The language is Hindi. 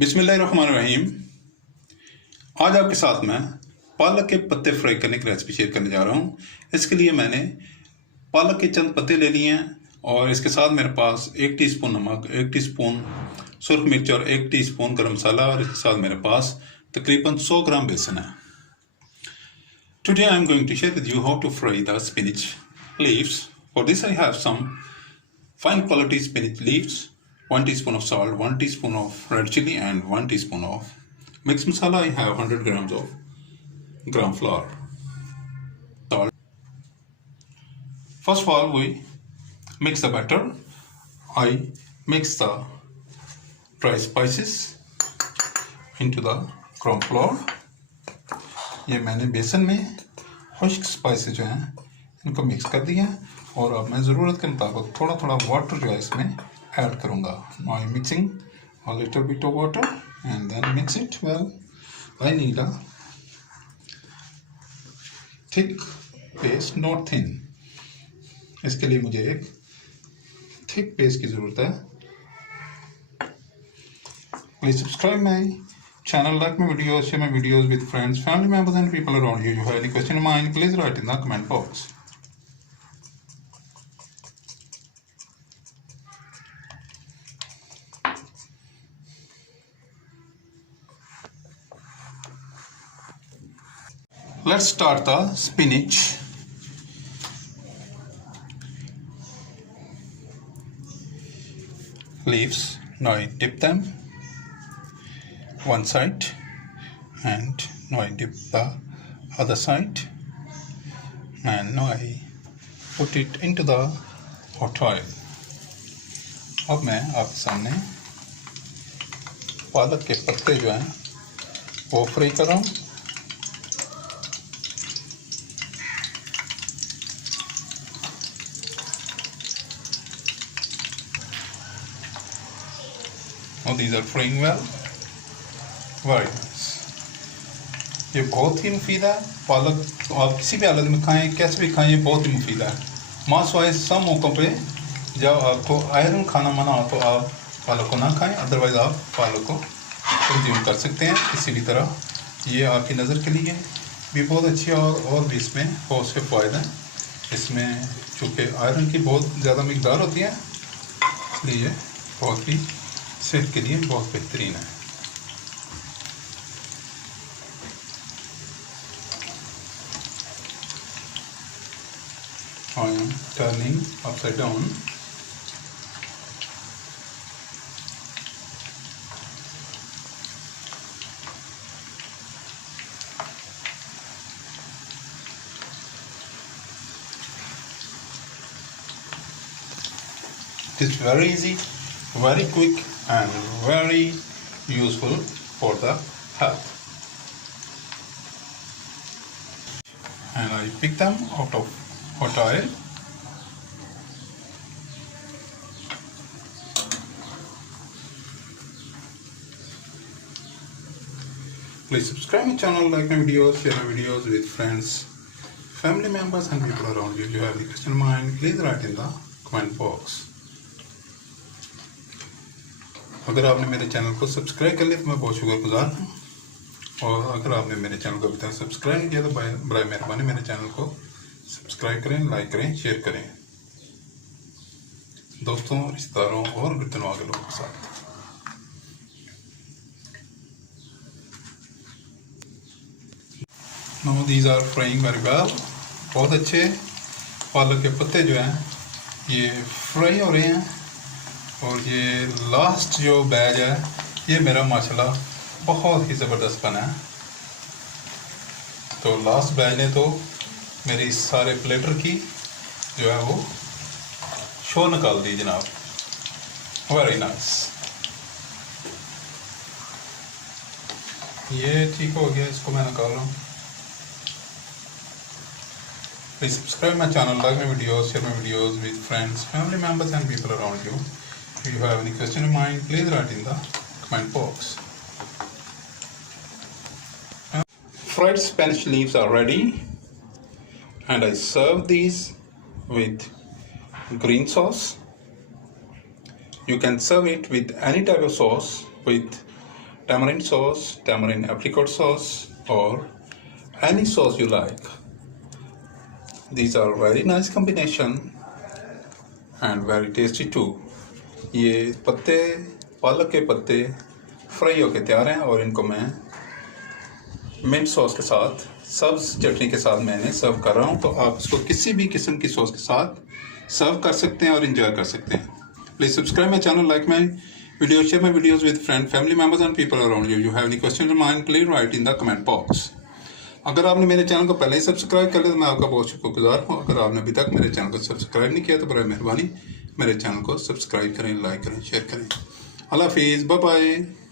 बिस्मिल्लाहिर्रहमानिर्रहीम। आज आपके साथ मैं पालक के पत्ते फ्राई करने की रेसिपी शेयर करने जा रहा हूँ। इसके लिए मैंने पालक के चंद पत्ते ले लिए हैं और इसके साथ मेरे पास 1 टीस्पून नमक, 1 टीस्पून सुरख मिर्च और 1 टीस्पून गरम मसाला और इसके साथ मेरे पास तकरीबन 100 ग्राम बेसन है। Today I am going to share with you how to fry the spinach leaves. For this I have some fine quality spinach leaves, 1 teaspoon of salt, 1 teaspoon of red chili and 1 teaspoon of mixed masala. I have 100 grams of gram flour. Salt. First of all, we mix the batter. I mix the dry spices into the gram flour. ये मैंने बेसन में खुश्क स्पाइसेस जो हैं इनको मिक्स कर दिया और अब मैं ज़रूरत के मुताबिक थोड़ा थोड़ा वाटर जो है इसमें ऐड करूँगा. Now I'm mixing a little bit of water and then mix it well. I need a thick paste, not thin. इसके लिए मुझे एक thick paste की ज़रूरत है. Please subscribe my channel, like my videos, share my videos with friends, family members and people around you. If you have any question in mind, please write in the comment box. Let's start the spinach. Leaves. Now I dip them one side and now I dip the other side and now I put it into the hot oil. अब मैं आपके सामने पालक के पत्ते जो हैं वो फ्राई कर रहा हूँ. Now these are frying well. Very nice. ये बहुत ही मुफीद है. पालक आप किसी भी हालत में खाएं, कैसे भी खाएं, ये बहुत ही मुफीद है. मास वाइज सब मौक़ों पे जब आपको आयरन खाना मना हो तो आप पालक को ना खाएं, अदरवाइज़ आप पालक को कंज्यूम कर सकते हैं किसी भी तरह. ये आपकी नज़र के लिए भी बहुत अच्छी है और भी इसमें बहुत से फ़ायदे हैं. इसमें चूँकि आयरन की बहुत ज़्यादा मकदार होती है इसलिए बहुत ही सेहत के लिए बहुत बेहतरीन है. I am turning upside down. It is very easy, very quick and very useful for the health. And I pick them out of hot oil. Please subscribe my channel, like my videos, share my videos with friends, family members and people around you. If you have any question in mind, please write in the comment box. अगर आपने मेरे चैनल को सब्सक्राइब कर लिया तो मैं बहुत शुक्रगुजार हूँ. और अगर आपने मेरे चैनल को अभी तक सब्सक्राइब नहीं किया तो बराए मेहरबानी मेरे चैनल को सब्सक्राइब करें, लाइक करें, शेयर करें दोस्तों, रिश्तेदारों और गिरदनों के लोगों के साथ. Now these are frying very well. बहुत अच्छे पालक के पत्ते जो हैं ये फ्राई हो रहे हैं और ये लास्ट जो बैच है ये मेरा माशाल्लाह बहुत ही ज़बरदस्त बना है. तो लास्ट बैच ने तो मेरी सारे प्लेटर की जो है वो शो निकाल दी जनाब. Very nice. ये ठीक हो गया, इसको मैं निकाल रहा हूँ. Please subscribe my channel, like my videos, share my videos with friends, family members and people around you. If you have any question in mind, please write in the comment box. Fried Spanish leaves are ready and I serve these with green sauce. You can serve it with any type of sauce with tamarind sauce, tamarind apricot sauce, or any sauce you like. These are very nice combination and very tasty too. ये पत्ते, पालक के पत्ते फ्राई होके तैयार हैं और इनको मैं मिंट सॉस के साथ, सब्ज चटनी के साथ मैंने सर्व कर रहा हूँ। तो आप इसको किसी भी किस्म की सॉस के साथ सर्व कर सकते हैं और इंजॉय कर सकते हैं। Please subscribe my channel, like my video, share my videos with friend, family members and people around you. You have any question in mind, please right in the comment box. अगर आपने मेरे चैनल को पहले ही सब्सक्राइब कर लिया तो मैं आपका बहुत शुक्रगुजार हूँ। अगर आपने अभी तक मेरे चैनल को सब्सक्राइब नहीं किया तो बड़ी मेहरबानी मेरे चैनल को सब्सक्राइब करें, लाइक करें, शेयर करें। अल्लाह हाफिज़, बाय बाय।